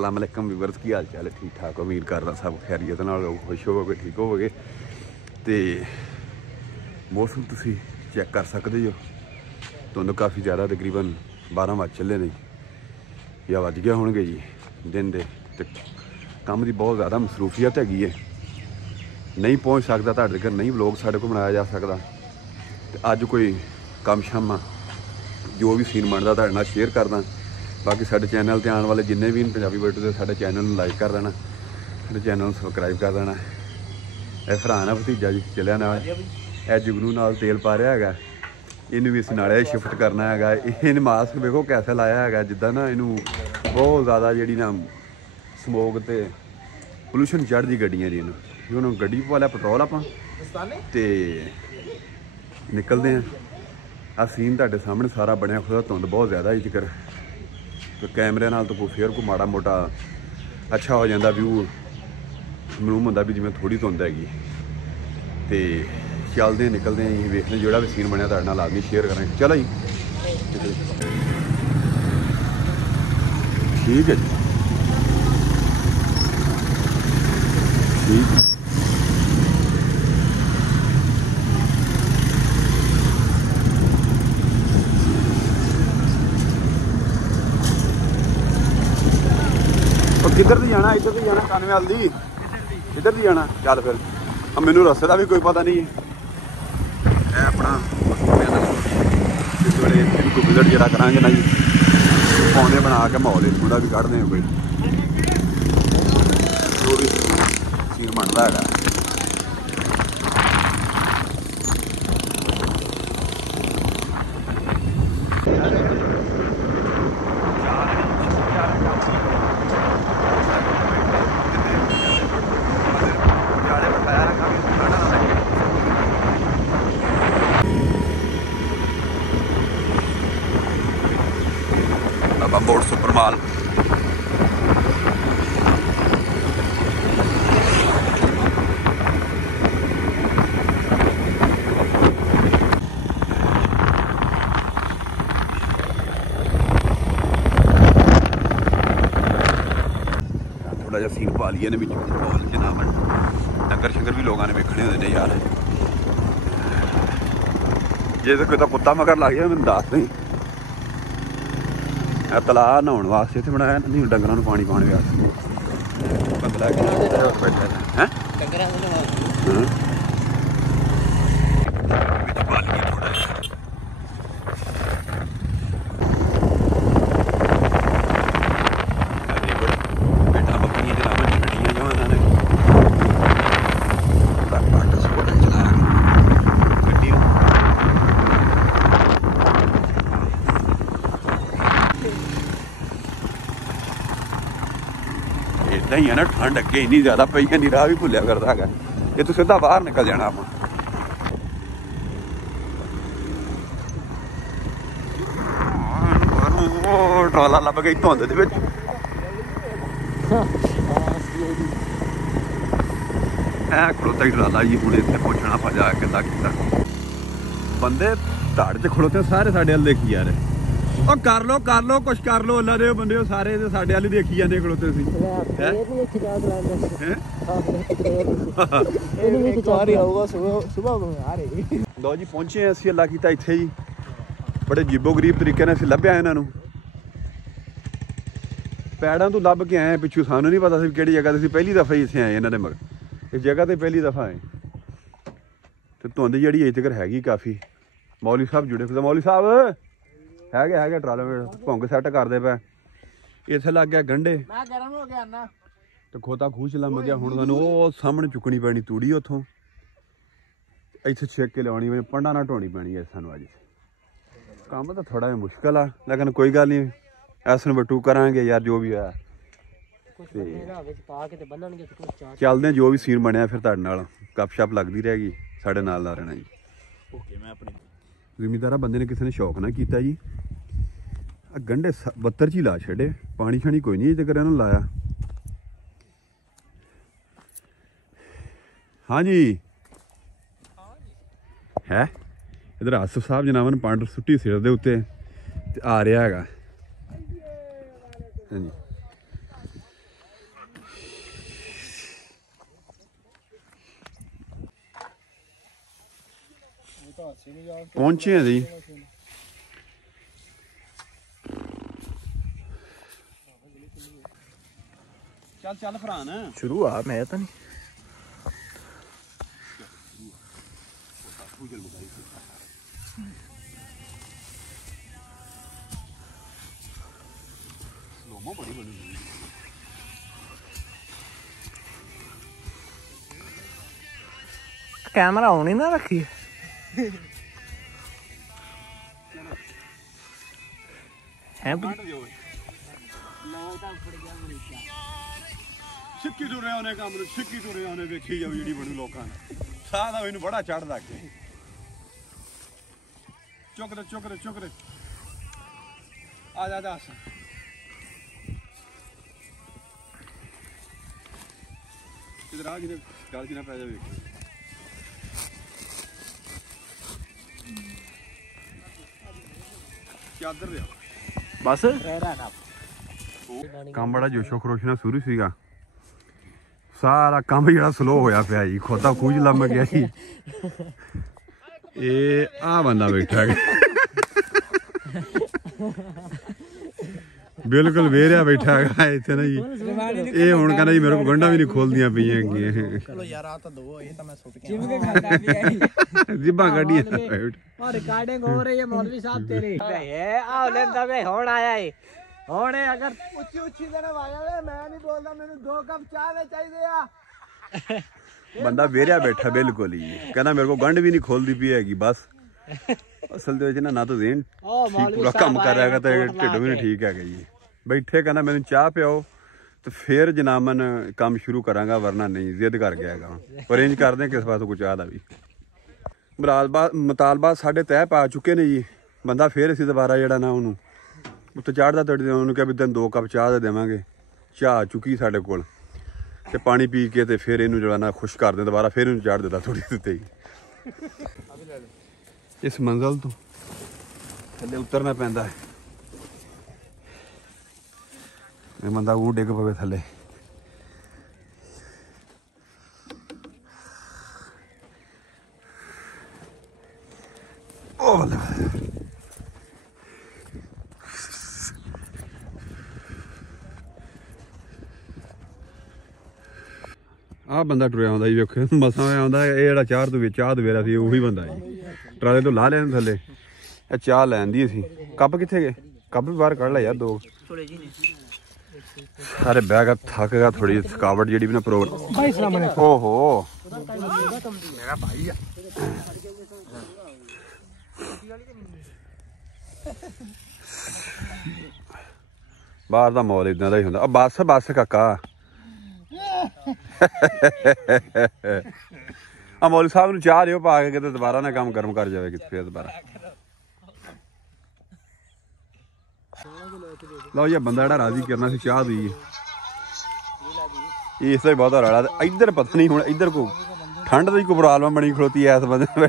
अस्सलाम वालेकुम व्यूअर्स की हाल चाल है? ठीक ठाक उम्मीद कर रहा सब खैरियत नाल खुश होवोगे ठीक होवोगे। तो मौसम तुसी चेक कर सकते हो, धुंध काफ़ी ज़्यादा तकरीबन 12 वज चले नहीं या वज गया होणगे जी दिन दे। ते काम की बहुत ज़्यादा मसरूफीयत हैगी है, नहीं पहुँच सकता तुहाडे घर, नहीं व्लॉग साढ़े को बनाया जा सकता। तो अज कोई कम शम जो भी सीन बनता तुहाडे नाल शेयर करदा। बाकी साडे चैनल ते आने वाले जिन्ने भी पंजाबी वीडियो साडे चैनल में लाइक कर देना, साडे चैनल सबसक्राइब कर देना। यह भरा ना भतीजा जी चलिया नाल, यह जुगनू नाल तेल पा रहा है, इनू भी असीं नाले शिफ्ट करना है। इन मास्क देखो कैसा लाया है, जिदा ना इनू बहुत ज़्यादा जी ना समोक तो पोल्यूशन चढ़ती गड्डियां जी। हम गड्डी पा लिया पेट्रोल आप निकलते हैं। आ सीन तुहाडे सामने सारा बनया खुदा, धुंध बहुत ज़्यादा ही जिक्र तो कैमरे नाल तो फिर को माड़ा मोटा अच्छा हो जाता व्यू, मालूम होंदा भी जिवें थोड़ी धुंध हैगी। तो चलते हैं निकलते हैं, वेखने जोड़ा भी सीन बनया तुहाडे नाल आदमी शेयर करेंगे। चलो जी ठीक है जी, ठीक किधर दी जाना, इधर दी जाना कानवे वाल दी, इधर दी जाना। चल फिर अब मैनू रस्ते का भी कोई पता नहीं है अपना इस वे इनको विजिट जरा करा ना जी, पौने बना के माहौल इत्थों का भी कढ़ते हैं कोई जो भी सीन बनता है। बोर्ड सुपर माल थोड़ा जहा सीन पा लिया ने माहौल जनाब, डंगर शंगर भी लोगों ने वेखने होंगे ने यार। जे तो कोई तो कुत्ता मगर लग जाए मैं दस नहीं, तलाऽ नहाउण वास्ते इत्थे बनाया नहीं, डंगरां नूं पानी पाने वास्ते बंदा है ही है ना। ठंड अगे इन्नी ज्यादा पई है, राह भी भुलिया करता है, ये तो सीधा बाहर निकल जाना आप। ट्राला लभ गई धुंध दे विच, खड़ोता ही ट्राला जी। हूँ इतने पहुंचना पा जाके बंदे धाड़ च खड़ोते सारे साढ़े वाल देखी जा रहे, कर लो कुछ कर लो, अल्लाह दे बंदे सारे साढ़े वाल देखी जाते खड़ोते सी। लो जी पहुंचे असी, अल्लाह कीता इत्थे जी बड़े जीबो गरीब तरीके ने असीं लभ्या इन्हां नूं। पैड़ां तो लभ के आए पिछू, सानू नहीं पता सी किहड़ी जगह, असीं पहली दफ़ा ही इत्थे आए इन्हां दे मगर, इस जगह ते पहली दफ़ा आए। तो धुंध जिहड़ी अजे तक हैगी काफ़ी। मौलवी साहब जुड़े फिर, मौलवी साहब है ट्राले में भुंग सैट करते पे, इत्थे लग गया गंढे तो खोता खूह च लंब गया। हुण सानूं ओह सामने चुकनी पैनी तूड़ी, उत्थों इत्थे छेक के लियानी पैनी, पंडा ना ढोनी पैनी है सानूं अज। काम तो थोड़ा मुश्किल आ, लेकिन कोई गल नहीं, ऐसन बटू करांगे यार जो भी है। चलते हैं जो भी सीन बनया फिर तुहाडे नाल गप शप लगती रहेगी, साडे नाल ला रहना जी। जिमीदारा बंदे ने किसी ने शौक ना किया जी, गंढे 72 च ला छड़े, पानी शानी कोई नहीं तक इन्होंने लाया। हाँ जी है इधर आसिफ साहब जनाब ने पाउडर सुट्टी सिर दे उत्ते आ रहा है। हाँ जी ਪਹੁੰਚੇ ਆ ਜੀ। ਚੱਲ ਚੱਲ ਭਰਾਨ ਸ਼ੁਰੂ ਆ ਮੈਂ ਤਾਂ ਨਹੀਂ कैमरा होनी ना रखी है ਸਿੱਕੀ ਤੁਰਿਆ ਉਹਨੇ ਕੰਮ ਨੂੰ ਸਿੱਕੀ ਤੁਰਿਆ ਉਹਨੇ ਵੇਖੀ ਜਾਓ ਜਿਹੜੀ ਬਣੂ ਲੋਕਾਂ ਨੇ ਸਾਹ ਦਾ ਇਹਨੂੰ ਬੜਾ ਚੜਦਾ ਕੇ ਚੁੱਕ ਦੇ ਆ ਜਾ ਇਧਰ ਆ ਜਿਹਨੇ ਗੱਲ ਚ ਨਾ ਪੈ ਜਾਵੇ ਚਾਦਰ ਲਿਆ बस ਕੰਮ ਬੜਾ ਜੋਸ਼ੋ ਖਰੋਸ਼ ਨਾਲ ਸ਼ੁਰੂ ਸੀਗਾ ਸਾਰਾ ਕੰਮ ਜਿਹੜਾ ਸਲੋ ਹੋਇਆ ਪਿਆ ਜੀ ਖੋਤਾ ਖੂਜ ਲੰਮ ਗਿਆ ਜੀ ਇਹ ਆ ਬੰਦਾ ਬੈਠਾ ਹੈ ਬਿਲਕੁਲ ਵੇਰਿਆ ਬੈਠਾ ਹੈਗਾ ਇੱਥੇ ਨਾ ਜੀ ਇਹ ਹੁਣ ਕਹਿੰਦਾ ਜੀ ਮੇਰੇ ਕੋਲ ਗੰਢਾਂ ਵੀ ਨਹੀਂ ਖੋਲਦੀਆਂ ਪਈਆਂ ਹੈਗੀਆਂ चलो यार आ तो दो ये तो मैं सुट के जिम के खाता भी है ਜਿੱਬਾਂ ਕੱਢੀਆਂ और रिकॉर्डिंग हो रही है मौलवी साहब तेरी ये आओ लेंदा वे होण आया है होण अगर ऊंची देने वाला वे मैं नहीं बोलदा मेनू 2 कप चाह दे चाहिए आ ਬੰਦਾ ਵੇਰਿਆ ਬੈਠਾ ਬਿਲਕੁਲ ਹੀ ਕਹਿੰਦਾ ਮੇਰੇ ਕੋਲ ਗੰਢ ਵੀ ਨਹੀਂ ਖੋਲਦੀ ਪਈ ਹੈਗੀ ਬਸ ਅਸਲ ਦੇ ਵਿੱਚ ਨਾ ਤਾਂ ਦੇਣ ਪੂਰਾ ਕੰਮ ਕਰ ਰਿਹਾ ਹੈਗਾ ਤੇ ਢਿੱਡ ਵੀ ਨਹੀਂ ਠੀਕ ਹੈਗਾ ਜੀ ਬੈਠੇ ਕਹਿੰਦਾ ਮੈਨੂੰ ਚਾਹ ਪਿਆਓ ਤੇ ਫਿਰ ਜਨਾਮਨ ਕੰਮ ਸ਼ੁਰੂ ਕਰਾਂਗਾ ਵਰਨਾ ਨਹੀਂ ਜ਼ਿੱਦ ਕਰ ਗਿਆ ਹੈਗਾ ਅਰੇਂਜ ਕਰਦੇ ਕਿਸ ਪਾਸੋਂ ਕੋਈ ਚਾਹ ਦਾ ਵੀ ਮੁਤਾਲਬਾ ਸਾਡੇ ਤੈਅ ਪਾ ਚੁੱਕੇ ਨੇ ਜੀ ਬੰਦਾ ਫਿਰ ਅਸੀਂ ਦੁਬਾਰਾ ਜਿਹੜਾ ਨਾ ਉਹਨੂੰ ਉੱਤੇ ਚਾੜਦਾ ਤੜਦੇ ਉਹਨੂੰ ਕਿਹਾ ਵੀ ਤੈਨੂੰ 2 ਕੱਪ ਚਾਹ ਦੇ ਦੇਵਾਂਗੇ ਚਾਹ ਚੁੱਕੀ ਸਾਡੇ ਕੋਲ ਤੇ ਪਾਣੀ ਪੀ ਕੇ ਤੇ ਫਿਰ ਇਹਨੂੰ ਜਿਹੜਾ ਨਾ ਖੁਸ਼ ਕਰਦੇ ਦੁਬਾਰਾ ਫਿਰ ਇਹਨੂੰ ਚਾੜ ਦਿੱਤਾ ਥੋੜੀ ਦਿੱਤੇ ਹੀ ਇਸ ਮੰਜ਼ਲ ਤੋਂ ਥੱਲੇ ਉਤਰਨਾ ਪੈਂਦਾ ਹੈ ਇਹ ਬੰਦਾ ਉਹ ਡਿੱਗ ਪਵੇ ਥੱਲੇ ਉਹ ਬੱਲੇ ਆਹ ਬੰਦਾ ਟੁਰਿਆ ਆਉਂਦਾ ਜੀ ਵੇਖੋ ਮਸਾਂ ਆਉਂਦਾ ਇਹ ਜਿਹੜਾ ਚਾਹ ਦਵੇਰਾ ਸੀ ਉਹੀ ਬੰਦਾ ਜੀ ਟਰਾਲੇ ਤੋਂ ਲਾ ਲੈਣ ਥੱਲੇ ਇਹ ਚਾਹ ਲੈਂਦੀ ਸੀ ਕੱਪ ਕਿੱਥੇ ਗਏ ਕੱਪ ਵੀ ਬਾਹਰ ਕੱਢ ਲੈ ਯਾਰ 2 ਸਾਰੇ ਬੈਗ ਥੱਕ ਗਿਆ ਥੋੜੀ ਥਕਾਵਟ ਜਿਹੜੀ ਵੀ ਨਾ ਪ੍ਰੋਗਰਾਮ भाई अस्सलाम वालेकुम ਓਹੋ मेरा भाई है ਬਾਹਰ ਦਾ ਮਾਹੌਲ ਇਦਾਂ ਦਾ ਹੀ ਹੁੰਦਾ ਬੱਸ ਕਾਕਾ ਆ ਮੌਲਵੀ ਸਾਹਿਬ ਨੂੰ ਚਾਹ ਦਿਓ ਪਾ ਕੇ ਕਿਤੇ ਦੁਬਾਰਾ ਨਾ ਕੰਮ ਗਰਮ ਕਰ ਜਾਵੇ ਕਿਤੇ ਫਿਰ ਦੁਬਾਰਾ ਲਓ ਜੀ ਬੰਦਾ ਜਿਹੜਾ ਰਾਜ਼ੀ ਕਰਨਾ ਸੀ ਚਾਹ ਦੀ ਇਸ ਦਾ ਹੀ ਬਹੁਤਾ ਰੌਲਾ ਇੱਧਰ ਪਤਾ ਨਹੀਂ ਹੁਣ ਇੱਧਰ ਕੋ ਠੰਡ ਦੀ ਕੋਈ ਪ੍ਰੋਬਲਮ ਬਣੀ ਖਲੋਤੀ ਐਸ ਬੰਦੇ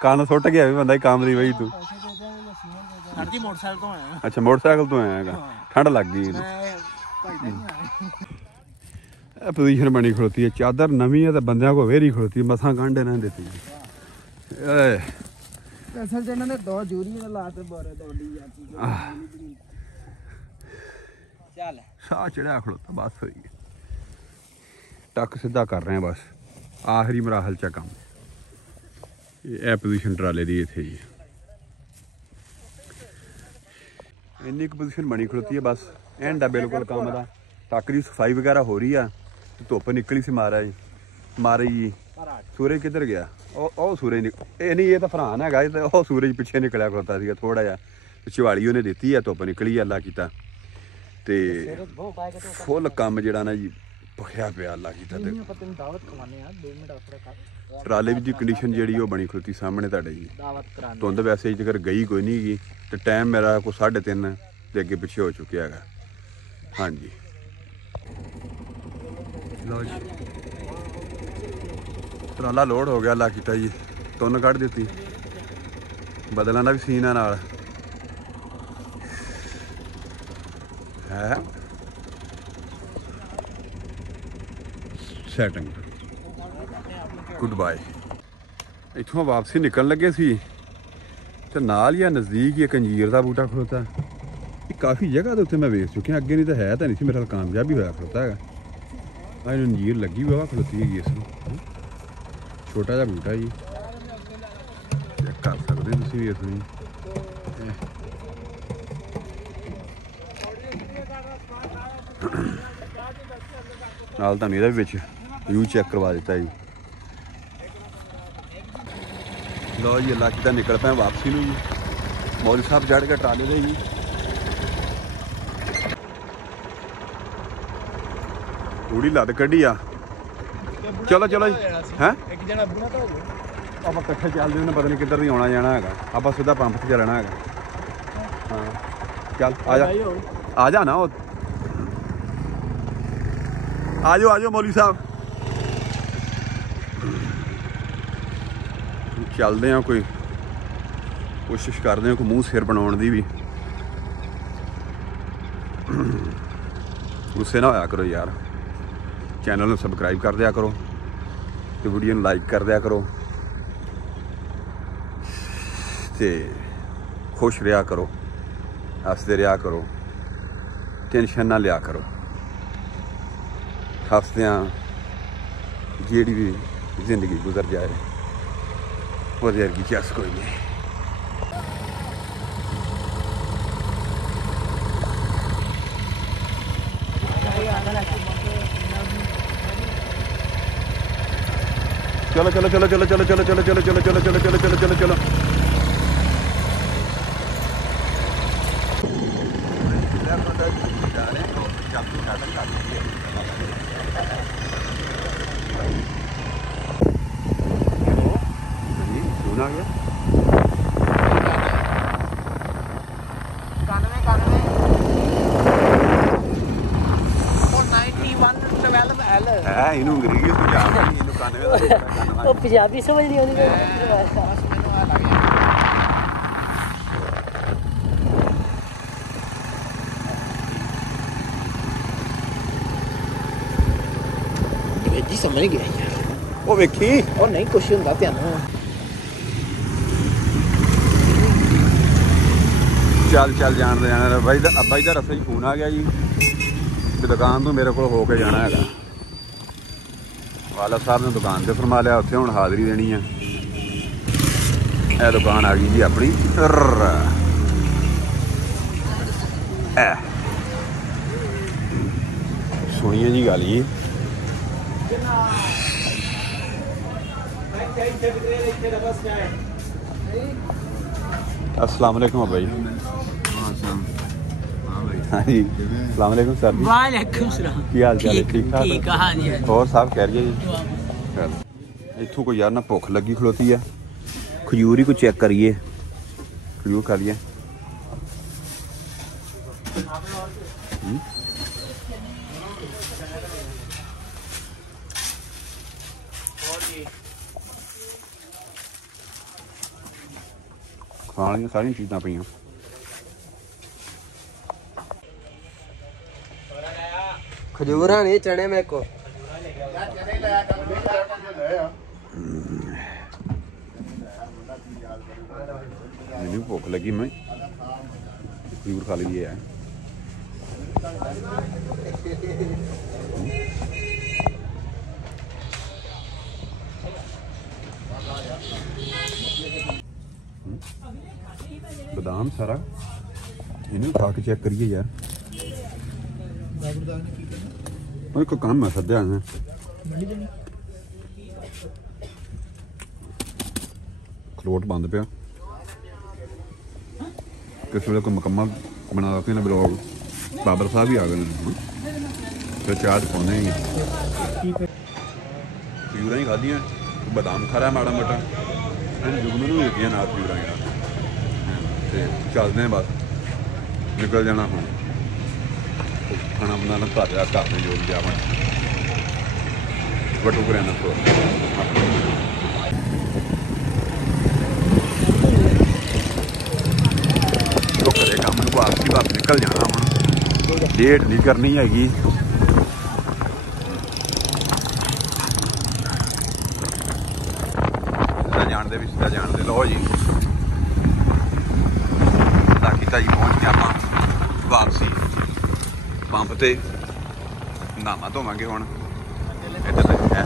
ਕੰਨ ਸੁੱਟ ਗਿਆ ਵੀ ਬੰਦਾ ਕੰਮ ਦੀ ਬਈ ਤੂੰ मोटरसाइकिल तो है ਅੱਛਾ ਮੋਟਰਸਾਈਕਲ ਤੋਂ ਆਇਆ ਹੈਗਾ ਠੰਡ ਲੱਗ ਗਈ ਇਹਨੂੰ ਇਹ ਪੋਜੀਸ਼ਨ ਬਣੀ ਖਲੋਤੀ ਹੈ ਚਾਦਰ ਨਵੀਂ ਹੈ ਤੇ ਬੰਦਿਆਂ ਕੋ ਵੇਰੀ ਖਲੋਤੀ ਮਸਾਂ ਗੰਢ ਇਹਨਾਂ ਦਿੱਤੀ ਏ असल च इन्होंने 2 जूरी ने लाते बोरे दौड़ी जाती चल ਸਾਹ ਚੜਿਆ ਖਲੋਤਾ ਬਸ ਹੋਈ ਟੱਕ ਸਿੱਧਾ ਕਰ ਰਹੇ ਆ ਬਸ ਆਖਰੀ ਮਰਾਹਲ ਚ ਕੰਮ ਇਹ ਪੋਜੀਸ਼ਨ ਟਰਾਲੇ ਦੀ ਇੱਥੇ ਜੀ ਇੰਨੀ ਕੁ ਪੋਜੀਸ਼ਨ ਬਣੀ ਖਲੋਤੀ ਹੈ ਬਸ ਐਂਡ ਆ ਬਿਲਕੁਲ ਕੰਮ ਦਾ ਟੱਕ ਦੀ ਸਫਾਈ ਵਗੈਰਾ ਹੋ ਰਹੀ ਆ ਤੇ ਧੁੱਪ ਨਿਕਲੀ ਸੀ ਮਾਰੀ ਜੀ ਸੂਰਜ ਕਿੱਧਰ ਗਿਆ ਉਹ ਸੂਰਜ ਇਹ ਨਹੀਂ ਇਹ ਤਾਂ ਫਰਾਨ ਹੈਗਾ ਤੇ ਉਹ ਸੂਰਜ ਪਿੱਛੇ ਨਿਕਲਿਆ ਖਲੋਤਾ ਸੀਗਾ ਥੋੜਾ ਜਿਹਾ ਚਵਾਲੀ ਉਹਨੇ ਦਿੱਤੀ ਆ ਧੁੱਪ ਨਿਕਲੀ ਅੱਲਾ ਕੀਤਾ ਤੇ ਫੁੱਲ ਕੰਮ ਜਿਹੜਾ ਨਾ ਜੀ ਭਖਿਆ ਪਿਆ ਅੱਲਾ ਕੀਤਾ ਤੇ ਟਰਾਲੇ ਦੀ ਕੰਡੀਸ਼ਨ ਜਿਹੜੀ ਉਹ ਬਣੀ ਖਲੋਤੀ ਸਾਹਮਣੇ ਤੁਹਾਡੇ ਜੀ ਧੁੰਦ ਵੈਸੇ ਜੇਕਰ ਗਈ ਕੋਈ ਨਹੀਂ ਗਈ ਤੇ ਟਾਈਮ ਮੇਰਾ ਕੋਈ 3:30 ਦੇ ਅੱਗੇ ਪਿੱਛੇ ਹੋ ਚੁੱਕਿਆ ਹੈਗਾ ਹਾਂਜੀ ਲਓ ਜੀ ਟਰਾਲਾ ਲੋਡ ਹੋ ਗਿਆ ਅੱਲਾ ਕੀਤਾ ਜੀ ਤੁੰਨ ਕੱਢ ਦਿੱਤੀ ਬਦਲਾਂ ਦਾ ਵੀ ਸੀਨ ਆ ਨਾਲ ਹੈ ਸੈਟਿੰਗ ਗੁੱਡ ਬਾਏ इत्थों वापसी निकलण लगे सी ते नाल ही नज़दीक ही एक अंजीर का बूटा खड़ोता है। काफ़ी जगह के उत्ते मैं वेख चुकिया, अगे नहीं तो है तो नहीं सी, मेरे नाल कामयाब भी होया खड़ोता है। अंजीर लगी हुआ खड़ोती है इस छोटा जहा बूटा जी, चेक कर सकते तुसीं भी इसमें। नाल तुहानूं इहदा भी विच व्यू चेक करवा दिता जी। लो जी अल्लाह किदा निकल पाए वापसी नूं जी, मौलवी साहब चढ़ के ट्राले दे जी। थोड़ी लद कड्ढी आ, चलो चलो जी हैं आप कट्ठे चलते उन्हें पता नहीं किधर नहीं आना जाना है, आप सीधा पंप से चलना है। हाँ चल आ जा ना, आ जाओ मौलवी साहब। चलते हैं, कोई कोशिश करते हैं कोई मूँह सिर बनाने की भी। गुस्से ना होया करो यार, चैनल में सबसक्राइब कर दिया करो तो वीडियो में लाइक कर दिया करो ते खुश रहा करो, हसते रहा करो, टेंशन ना लिया करो। हसदियाँ जेड़ी भी जिंदगी गुजर जाए वो वर्गी चस कोई नहीं। चलो चलो चलो चलो चलो चलो चलो चलो चलो चलो चलो चलो चलो चलो चलो आ गया 9112L है इनू अंग्रेजी तो जान नहीं, इनू 91 दा ਉਹ ਪੰਜਾਬੀ ਸਮਝ ਨਹੀਂ ਆਉਂਦੀ ਜੀ ਸਮਝ ਗਿਆ ਯਾਰ। ਉਹ ਵੇਖੀ ਉਹ ਨਹੀਂ ਕੁਛ ਹੁੰਦਾ ਧਿਆਨ ਨਾਲ। ਚੱਲ ਚੱਲ ਜਾਣਦੇ ਜਾਣਾ ਬਾਈ ਦਾ ਅੱਬਾ ਜੀ ਦਾ ਰਸਤੇ 'ਚ ਫੋਨ ਆ ਗਿਆ ਜੀ ਤੇ ਦੁਕਾਨ ਤੋਂ ਮੇਰੇ ਕੋਲ ਹੋ ਕੇ ਜਾਣਾ ਹੈਗਾ। ਵਾਲਾ ਸਾਹਿਬ ਨੇ ਦੁਕਾਨ ਤੇ ਫਰਮਾ ਲਿਆ, ਉੱਥੇ ਹੁਣ ਹਾਜ਼ਰੀ ਦੇਣੀ ਆ। ਇਹ ਦੁਕਾਨ ਆ ਗਈ ਜੀ ਆਪਣੀ ਸੁਣੀਏ ਜੀ ਗੱਲ ਜੀ। अस्सलाम वालेकुम अब्बा जी। हाँ जी अस्सलाम वालेकुम सर जी। ਵਾਲੇਕੁਮ ਸਲਾਮ। की हाल चाल है? ठीक ठाक ठीक हाँ जी। और साहब कह रही है जी इतों कोई यार ना भुख लगी खलोती है, खजूर ही कोई चेक करिए, खजूर खा लिए। खाने सारिया चीज़ा पे खजूर नहीं चने मेरे को भुख लगी, मैं खजूर खा ली है। बादाम सारा इन्हें खा के चेक करिए यार, कोई काम है सद्या है। खरोट बंद पिया किस वे कोई मुकम्मल बना देते हैं ब्लॉग। बाबर साहब भी आ गए फिर चाह पाने ही खजूर ही खादियाँ, बादाम खा रहा है माड़ा मोटा, जुगनू भी दिखिया ना खजूर यार। चलते हैं बस निकल जाना हूँ, खाना बनाना घर घर में जो जा वटू करियाना स्टोर। तो करे काम वापसी वापस निकल जाना हूँ, डेट नहीं करनी हैगी। जान ਦੇ ਵਿੱਚ ਤਾਂ ਜਾਣ ਦੇ। ਲਓ ਜੀ ਬਾਕੀ ਤਾਂ ਜੀ ਪਹੁੰਚ ਗਏ ਆਪਾਂ ਵਾਪਸੀ ਪੰਪ ਤੇ। ਨਹਾਵਾਂ ਧੋਵਾਂਗੇ ਹੁਣ। ਇੱਧਰ ਤੱਕ ਹੈ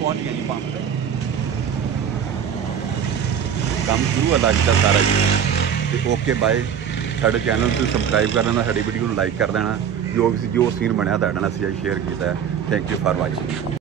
ਪਹੁੰਚ ਗਏ ਜੀ ਪੰਪ ਤੇ। ਕੰਮ ਸ਼ੁਰੂ ਆ ਲੱਗਦਾ ਸਾਰਾ ਜੀ। ਤੇ ਓਕੇ ਬਾਏ। ਸਾਡੇ ਚੈਨਲ ਨੂੰ ਸਬਸਕ੍ਰਾਈਬ ਕਰ ਲੈਣਾ, ਸਾਡੀ ਵੀਡੀਓ ਨੂੰ ਲਾਈਕ ਕਰ ਦੇਣਾ। ਜੋ ਸੀਨ ਬਣਿਆ ਤੁਹਾਡੇ ਨਾਲ ਅਸੀਂ ਸ਼ੇਅਰ ਕੀਤਾ ਹੈ। Thank you for watching.